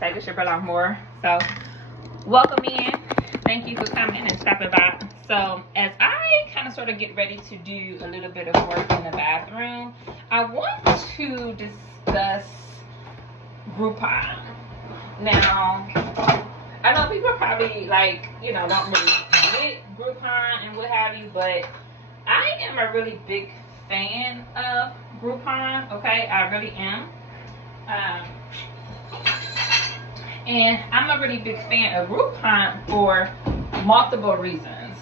say this should belong more. So welcome in. Thank you for coming and stopping by. So as I kind of sort of get ready to do a little bit of work in the bathroom, I want to discuss Groupon. Now, I know people probably like, you know, don't really get Groupon and what have you, but I am a really big fan of Groupon, okay? I really am. And I'm a really big fan of Groupon for multiple reasons.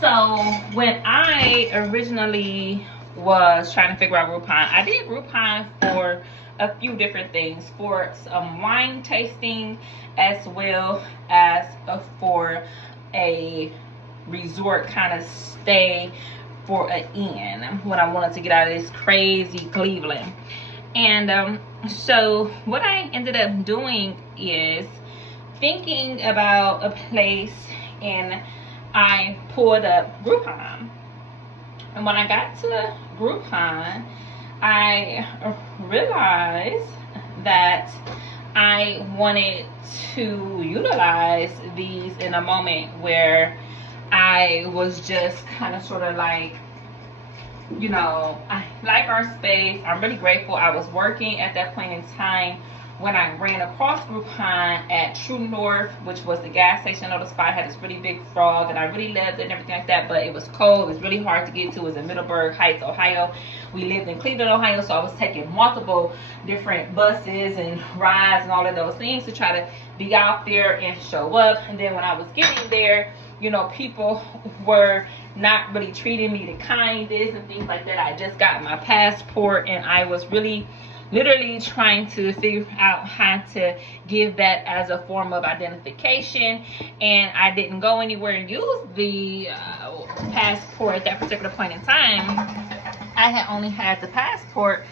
So when I originally was trying to figure out Groupon, I did Groupon for a few different things, for some wine tasting as well as for a resort kind of stay for an inn when I wanted to get out of this crazy Cleveland. And so what I ended up doing is thinking about a place, and I pulled up Groupon. And when I got to Groupon, I realized that I wanted to utilize these in a moment where I was just kind of sort of like, you know, I like our space. I'm really grateful. I was working at that point in time when I ran across Groupon at True North, which was the gas station on the spot. Had this really big frog, and I really loved it and everything like that, but it was cold. It was really hard to get to. It was in Middleburg Heights, Ohio. We lived in Cleveland, Ohio, so I was taking multiple different buses and rides and all of those things to try to be out there and show up. And then when I was getting there, you know, people were not really treating me the kindest and things like that. I just got my passport, and I was really literally trying to figure out how to give that as a form of identification, and I didn't go anywhere and use the passport at that particular point in time. I had only had the passport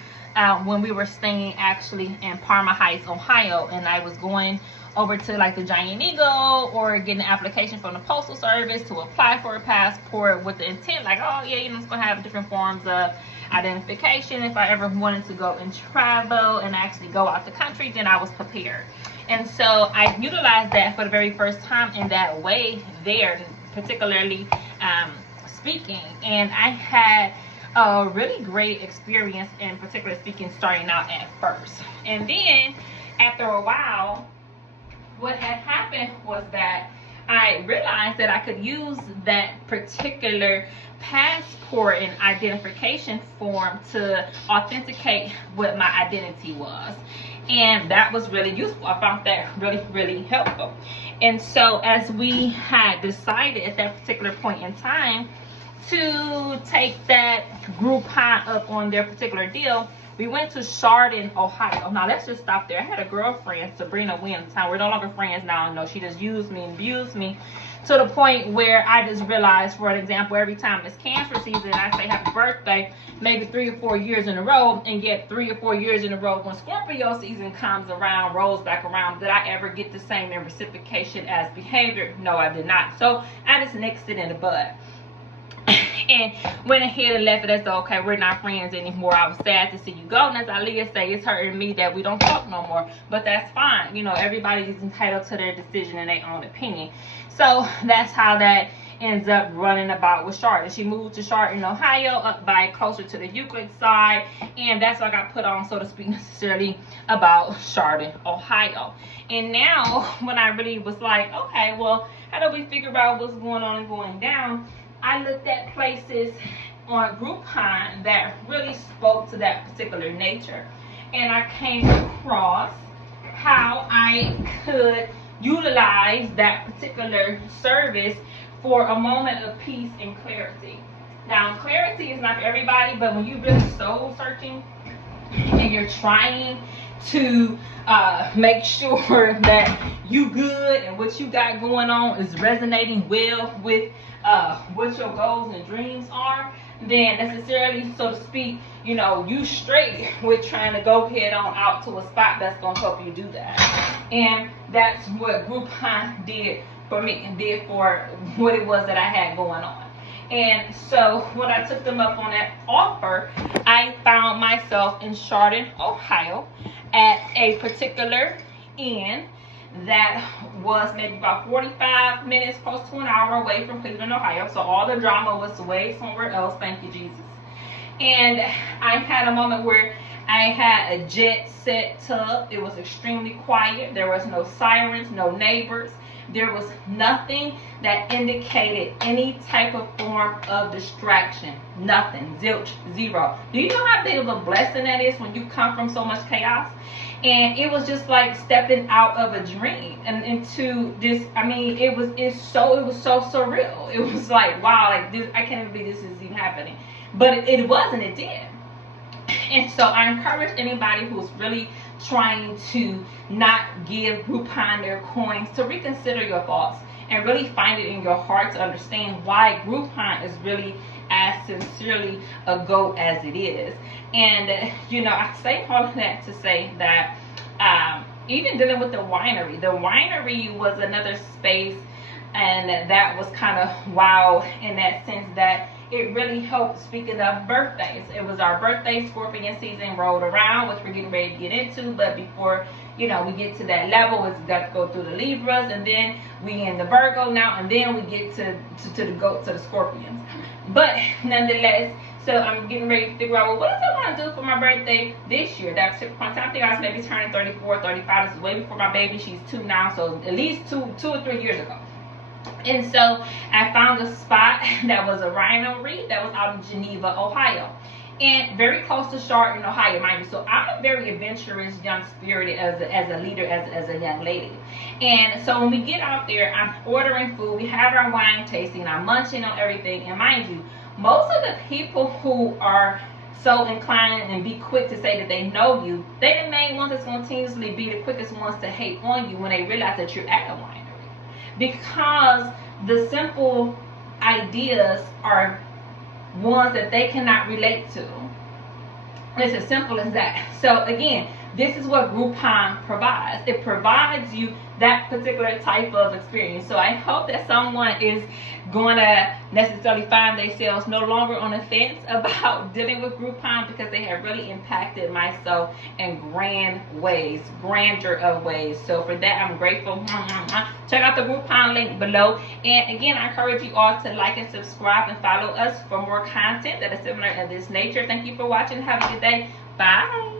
when we were staying actually in Parma Heights, Ohio, and I was going over to like the Giant Eagle or getting an application from the Postal Service to apply for a passport with the intent like, oh yeah, you know, it's gonna have different forms of identification. If I ever wanted to go and travel and actually go out the country, then I was prepared. And so I utilized that for the very first time in that way there, particularly speaking. And I had a really great experience, in particular speaking, starting out at first. And then after a while, what had happened was that I realized that I could use that particular passport and identification form to authenticate what my identity was. And that was really useful. I found that really, really helpful. And so as we had decided at that particular point in time to take that Groupon up on their particular deal, we went to Chardon, Ohio. Now let's just stop there. I had a girlfriend, Sabrina Williams. We're no longer friends now. No, she just used me and abused me to the point where I just realized, for an example, every time it's Cancer season, I say happy birthday, maybe 3 or 4 years in a row, and get 3 or 4 years in a row when Scorpio season comes around, rolls back around, did I ever get the same in reciprocation as behavior? No, I did not. So I just nixed it in the bud. And went ahead and left it as though, okay, we're not friends anymore. I was sad to see you go. And as Aaliyah say, it's hurting me that we don't talk no more. But that's fine. You know, everybody is entitled to their decision and their own opinion. So that's how that ends up running about with Chardon. She moved to Chardon, Ohio, up by closer to the Euclid side. And that's what I got put on, so to speak, necessarily about Chardon, Ohio. And now when I really was like, okay, well, how do we figure out what's going on and going down? I looked at places on Groupon that really spoke to that particular nature. And I came across how I could utilize that particular service for a moment of peace and clarity. Now, clarity is not for everybody, but when you're really soul searching and you're trying to make sure that you good and what you got going on is resonating well with what your goals and dreams are, then necessarily, so to speak, you know, you straight with trying to go head on out to a spot that's going to help you do that. And that's what Groupon did for me and did for what it was that I had going on. And so when I took them up on that offer, I found myself in Chardon, Ohio, at a particular and that was maybe about 45 minutes, close to an hour away from Cleveland, Ohio. So all the drama was way somewhere else. Thank you, Jesus. And I had a moment where I had a jet set tub. It was extremely quiet. There was no sirens, no neighbors. There was nothing that indicated any type of form of distraction. Nothing. Zilch. Zero. Do you know how big of a blessing that is when you come from so much chaos? And it was just like stepping out of a dream and into this. I mean, it was so surreal. It was like, wow, like this, I can't even believe this is even happening. But it wasn't. It did. And so I encourage anybody who's really trying to not give Groupon their coins to reconsider your thoughts and really find it in your heart to understand why Groupon is really as sincerely a go as it is. And you know, I say all of that to say that even dealing with the winery was another space, and that was kind of wow in that sense that it really helped. Speaking of birthdays, it was our birthday. Scorpion season rolled around, which we're getting ready to get into. But before, you know, we get to that level, it's got to go through the Libras, and then we in the Virgo now, and then we get to the Scorpions. But nonetheless, so I'm getting ready to figure out, well, what do I want to do for my birthday this year? That particular point in time, I think I was maybe turning 34, 35. This is way before my baby. She's 2 now, so at least two or 3 years ago. And so I found a spot that was a winery that was out in Geneva, Ohio, and very close to Charlotte, Ohio, mind you. So I'm a very adventurous, young spirited as a leader, as a young lady. And so when we get out there, I'm ordering food. We have our wine tasting. I'm munching on everything. And mind you, most of the people who are so inclined and be quick to say that they know you, they the main ones that's going to continuously be the quickest ones to hate on you when they realize that you're at a winery. Because the simple ideas are ones that they cannot relate to. It's as simple as that. So again, this is what Groupon provides. It provides you that particular type of experience. So I hope that someone is going to necessarily find themselves no longer on the fence about dealing with Groupon, because they have really impacted my soul in grandeur of ways. So for that, I'm grateful. Check out the Groupon link below. And again, I encourage you all to like and subscribe and follow us for more content that is similar in this nature. Thank you for watching. Have a good day. Bye.